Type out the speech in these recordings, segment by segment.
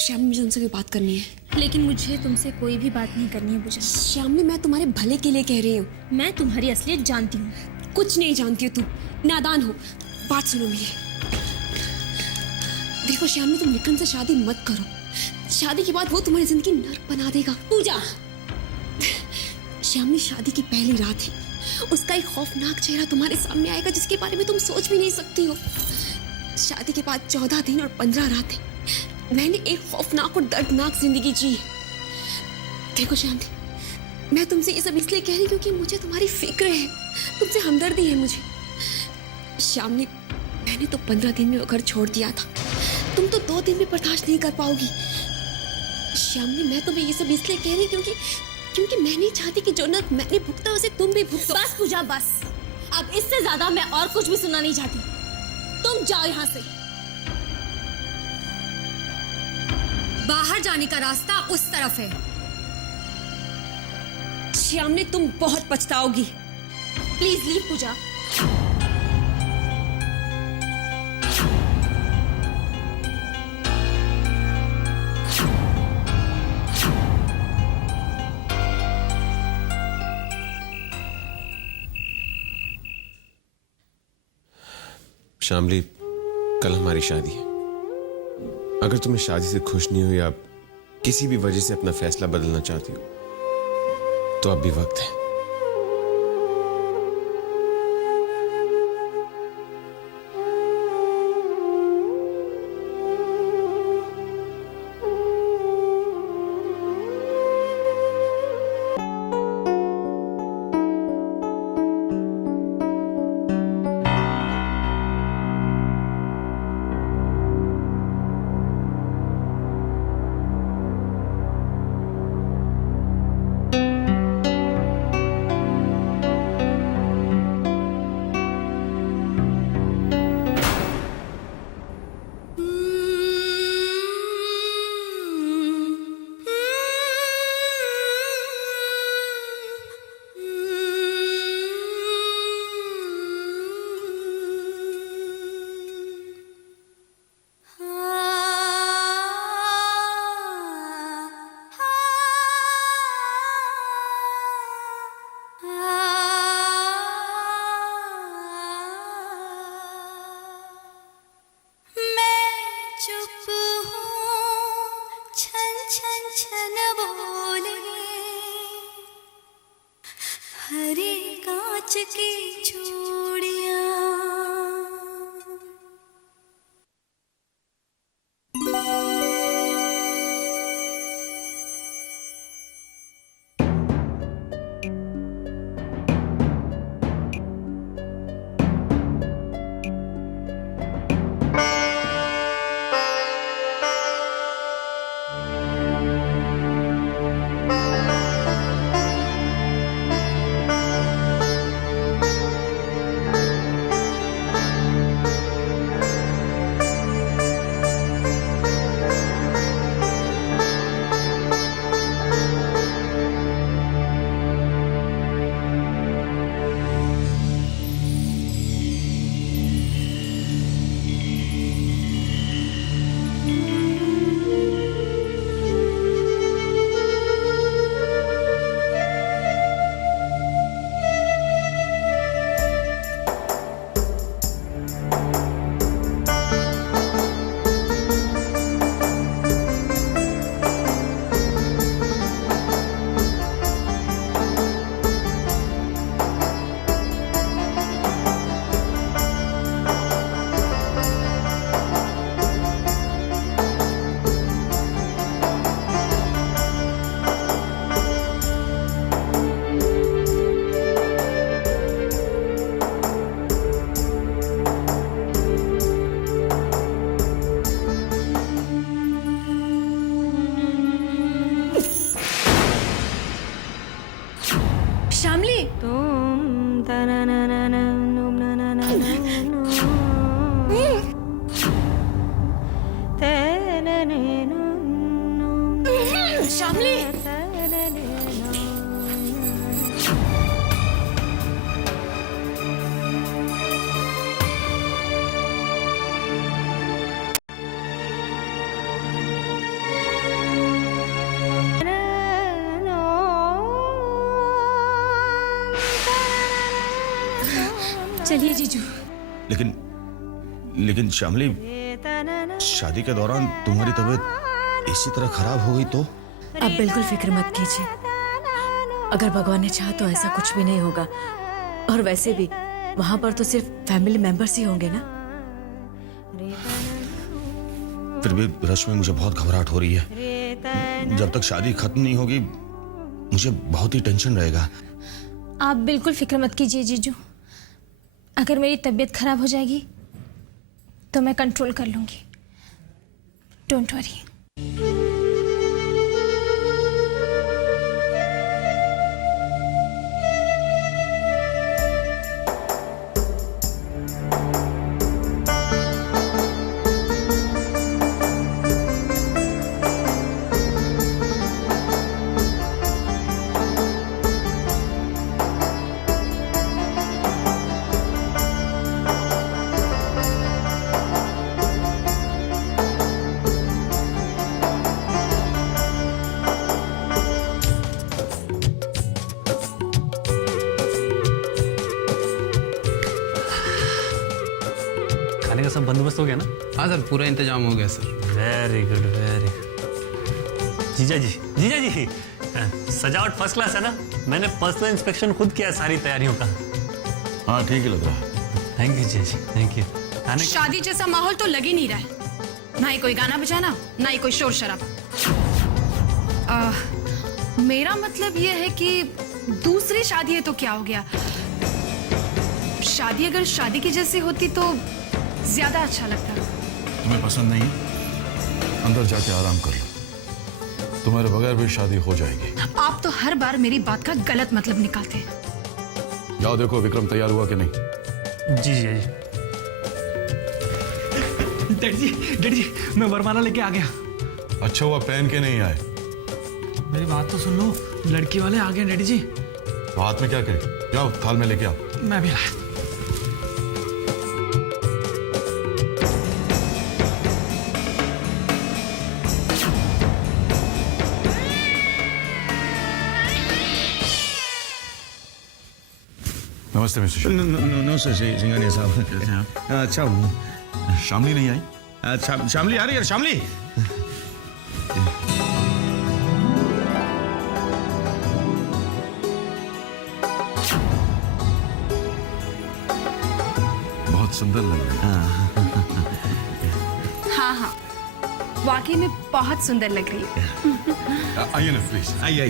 श्यामली, मुझे तुमसे कोई बात करनी है। लेकिन मुझे तुमसे कोई भी बात नहीं करनी है पूजा। श्यामली, मैं तुम्हारे भले के लिए कह रही हूँ। मैं तुम्हारी असलियत जानती हूँ। कुछ नहीं जानती हो तुम, नादान हो। बात सुनो मेरी। देखो श्यामली, तुम विक्रम से शादी मत करो। शादी के बाद वो तुम्हारी जिंदगी नर्क बना देगा। पूजा, श्यामली, शादी की पहली रात है, उसका एक खौफनाक चेहरा तुम्हारे सामने आएगा जिसके बारे में तुम सोच भी नहीं सकती हो। शादी के बाद 14 दिन और 15 रातें मैंने एक खौफनाक और दर्दनाक जिंदगी जी। देखो श्यामली, मैं तुमसे ये सब इसलिए कह रही क्योंकि मुझे तुम्हारी फिक्र है, तुमसे हमदर्दी है मुझे। श्यामली, मैंने तो 15 दिन में वो घर छोड़ दिया था, तुम तो 2 दिन में बर्दाश्त नहीं कर पाओगी। श्यामली, मैं तुम्हें ये सब इसलिए कह रही क्योंकि मैं नहीं चाहती कि जो नर्क मैंने भुगता उसे तुम भी भुगतो। बस पूजा बस, अब इससे ज्यादा मैं और कुछ भी सुनना नहीं चाहती। तुम जाओ यहाँ से। बाहर जाने का रास्ता उस तरफ है। श्यामली, तुम बहुत पछताओगी। प्लीज लीव पूजा। श्यामली, कल हमारी शादी है। अगर तुम इस शादी से खुश नहीं हो या किसी भी वजह से अपना फैसला बदलना चाहती हो तो अब भी वक्त है। हरे कांच की चूड़ियां। श्यामली, श्यामली, चलिए जीजू। लेकिन श्यामली, शादी के दौरान तुम्हारी तबीयत इसी तरह खराब हो गई तो? आप बिल्कुल फिक्र मत कीजिए, अगर भगवान ने चाहा तो ऐसा कुछ भी नहीं होगा। और वैसे भी वहां पर तो सिर्फ फैमिली मेंबर्स ही होंगे ना। फिर भी रश्मि, मुझे बहुत घबराहट हो रही है। जब तक शादी खत्म नहीं होगी मुझे बहुत ही टेंशन रहेगा। आप बिल्कुल फिक्र मत कीजिए जीजू, अगर मेरी तबीयत खराब हो जाएगी तो मैं कंट्रोल कर लूंगी। Don't worry. खाने का सब बंदोबस्त हो गया ना? हाँ सर, पूरा इंतजाम हो गया sir. Very good, very good. जीजा जी, सजावट फर्स्ट क्लास है ना? मैंने पर्सनल इंस्पेक्शन खुद किया सारी तैयारियों का। हाँ, ठीक ही लग रहा है। थैंक यू जीजा जी, थैंक यू। शादी जैसा माहौल तो लग ही नहीं रहा है, ना ही कोई गाना बजाना, ना ही कोई शोर शराबा। मेरा मतलब ये है कि दूसरी शादी है तो क्या हो गया, शादी अगर शादी की जैसी होती तो ज्यादा अच्छा लगता। तुम्हें पसंद नहीं है? अंदर जाके आराम कर लो, तुम्हारे बगैर भी शादी हो जाएगी। आप तो हर बार मेरी बात का गलत मतलब निकालते हैं। जाओ देखो विक्रम तैयार हुआ कि नहीं। जी जी जी। डैडी जी, मैं वरमाला लेके आ गया। अच्छा हुआ पहन के नहीं आए। मेरी बात तो सुन लो, लड़की वाले आ गए डैडी जी। तो हाथ में क्या करें? जाओ थाल में लेके आओ। मैं भी लाया। नमस्ते मिस्टर। नमस्ते सिंघानिया साहब, कैसे हैं? अच्छा हूँ। शामली नहीं आई? शामली आ रही है। शामली, बहुत सुंदर लग रही है। हाँ, वाकई में बहुत सुंदर लग रही है। आइए ना प्लीज। आइए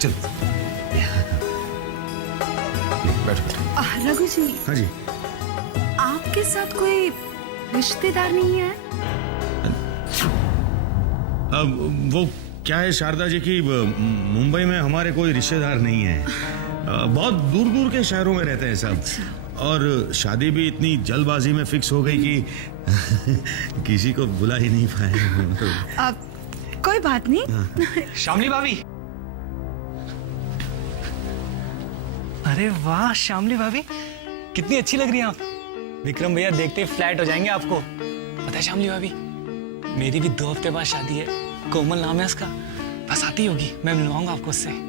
चल। बैठो। रघु जी, हाँ जी। आपके साथ कोई रिश्तेदार नहीं है? वो क्या है शारदा जी की मुंबई में हमारे कोई रिश्तेदार नहीं है, बहुत दूर दूर के शहरों में रहते हैं सब। और शादी भी इतनी जल्दबाजी में फिक्स हो गई कि किसी को बुला ही नहीं पाए। कोई बात नहीं। शामली भाभी। अरे वाह शामली भाभी, कितनी अच्छी लग रही हैं आप। विक्रम भैया देखते ही फ्लैट हो जाएंगे आपको। पता है शामली भाभी, मेरी भी 2 हफ्ते बाद शादी है। कोमल नाम है उसका, बस आती होगी, मैं मिलवाऊंगा आपको उससे।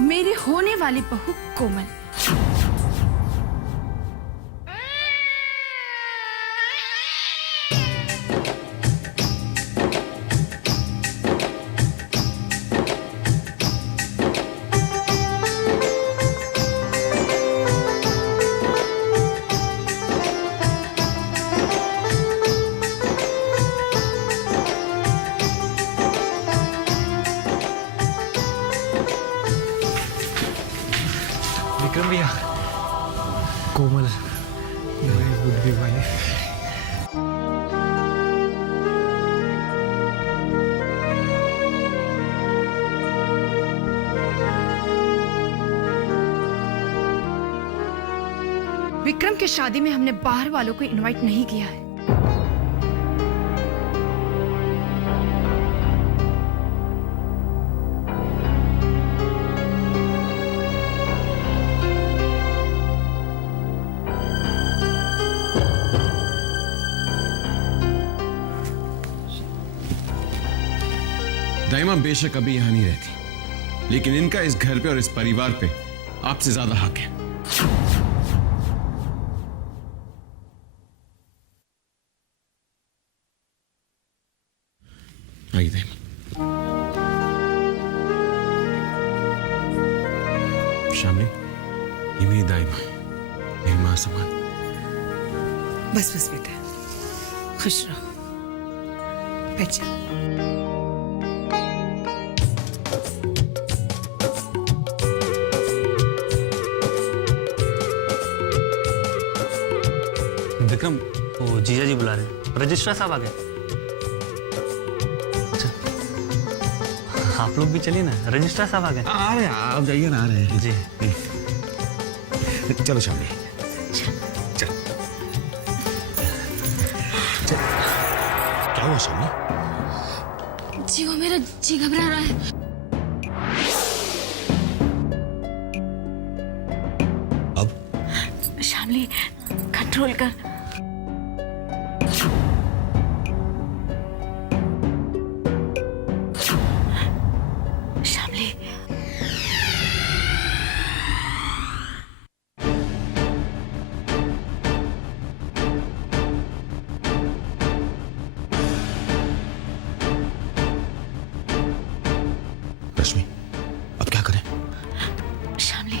मेरी होने वाली बहू कोमल। विक्रम भैया, कोमल मेरी बुद्धि वाली। विक्रम की शादी में हमने बाहर वालों को इनवाइट नहीं किया है। दाइमा बेशक अभी यहां नहीं रहती, लेकिन इनका इस घर पे और इस परिवार पे आपसे ज्यादा हक है। आइए दाइमा। शामली, ये मेरी दाइमा है, मेरी मां समान। बस बस बेटा, खुश रहो। बैठ जा। विक्रम, वो जीजा जी बुला रहे हैं। रजिस्ट्रार साहब आ गए। अच्छा, आप लोग भी चलिए ना, रजिस्ट्रार साहब आ गए। आ रहे हैं, आप जाइए ना, आ रहे हैं जी। चलो शामली, चल। क्या हुआ शामली? जी वो मेरा जी घबरा रहा है। अब शामली, कंट्रोल कर। शामली, रश्मि, अब क्या करें? शामली,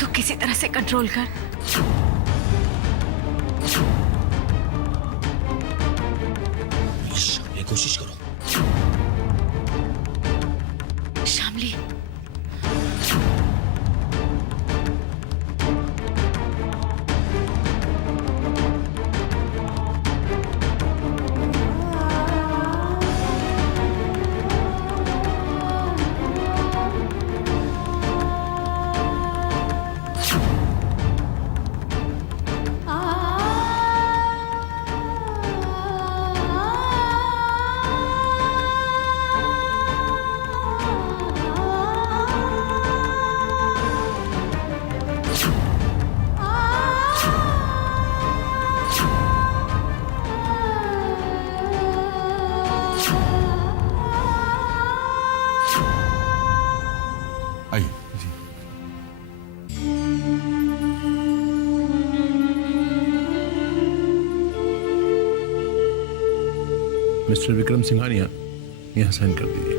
तू किसी तरह से कंट्रोल कर। शामली, कोशिश करो। शामली, आइए। मिस्टर विक्रम सिंघानिया, यहाँ साइन कर दीजिए।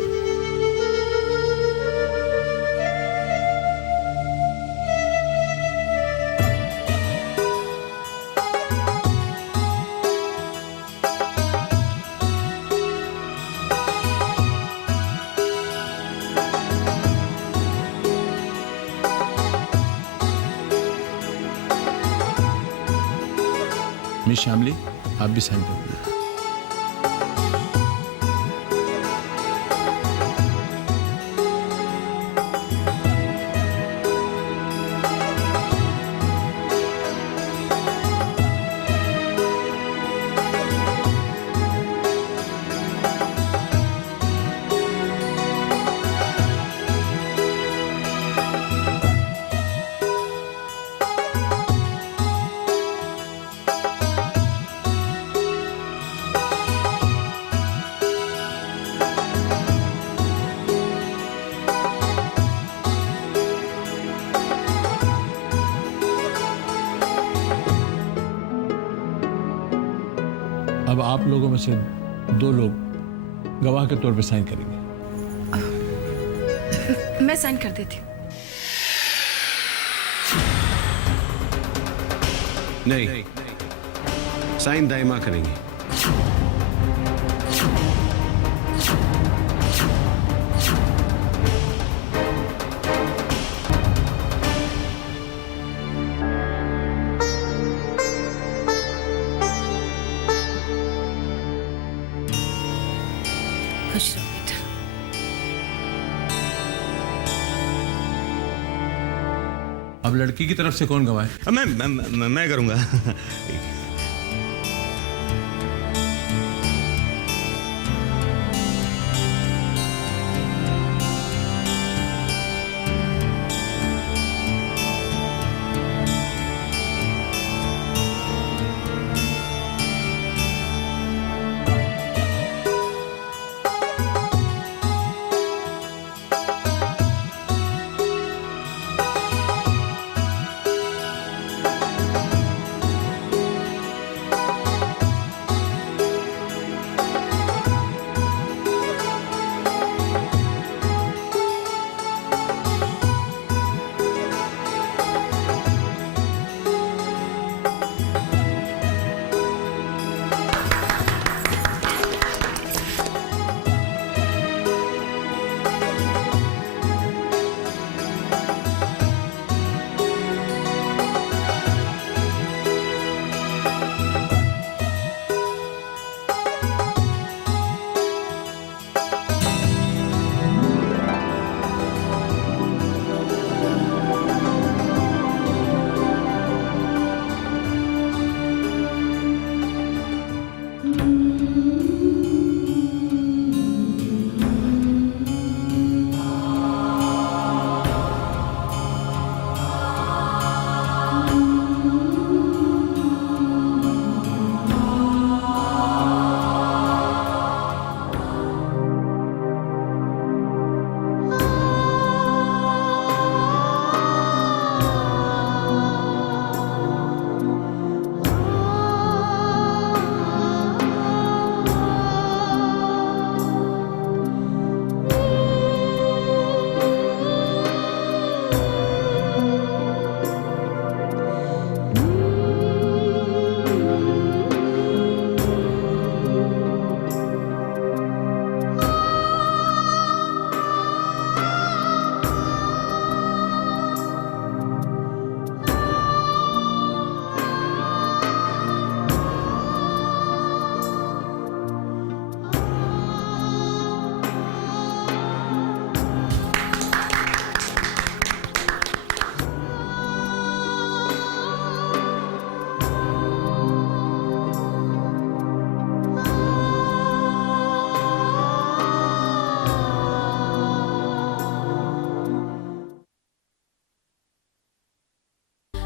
मिस शामली, आप भी साइन कर दीजिए। अब आप लोगों में से 2 लोग गवाह के तौर पे साइन करेंगे। मैं साइन कर देती हूँ। नहीं, साइन दाइमा करेंगे। खुश रहो बेटा। अब लड़की की तरफ से कौन गवाए? मैं करूंगा।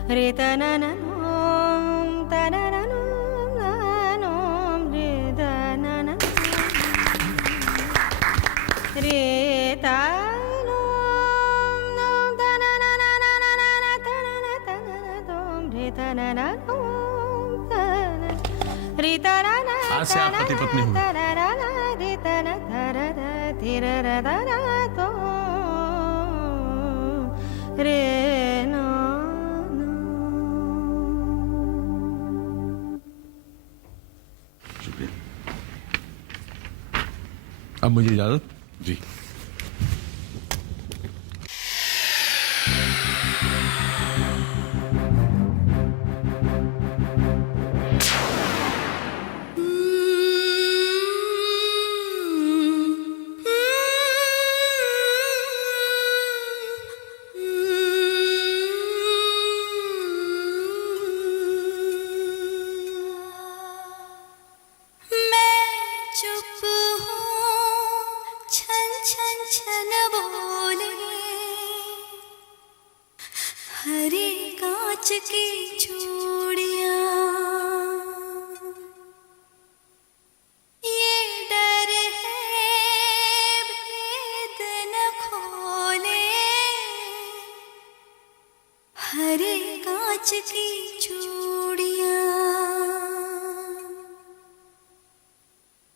रे तनननोम तनननोम ननोम रे तनननोम रे तानोम नोम तननननननन तननतननतोम रे तनननोम तनन रे तननन आज से आप पति पत्नी हुए। रे तन तो रे नो अब मुझे इजाजत। जी। मैं चुप हूँ छन छन छन बोले हरे कांच की चूड़ियाँ ये डर है भेद न खोले हरे कांच की चूड़ियाँ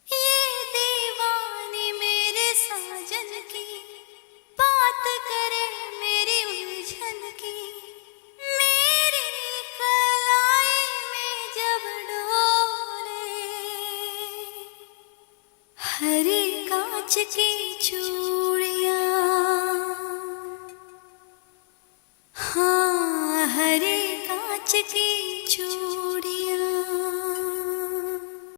ये दीवानी मेरे साजन की बात करे मेरी उलझन की मेरी कलाई में जब डोले हरे कांच की चूड़ियाँ हाँ हरे कांच की चूड़ियाँ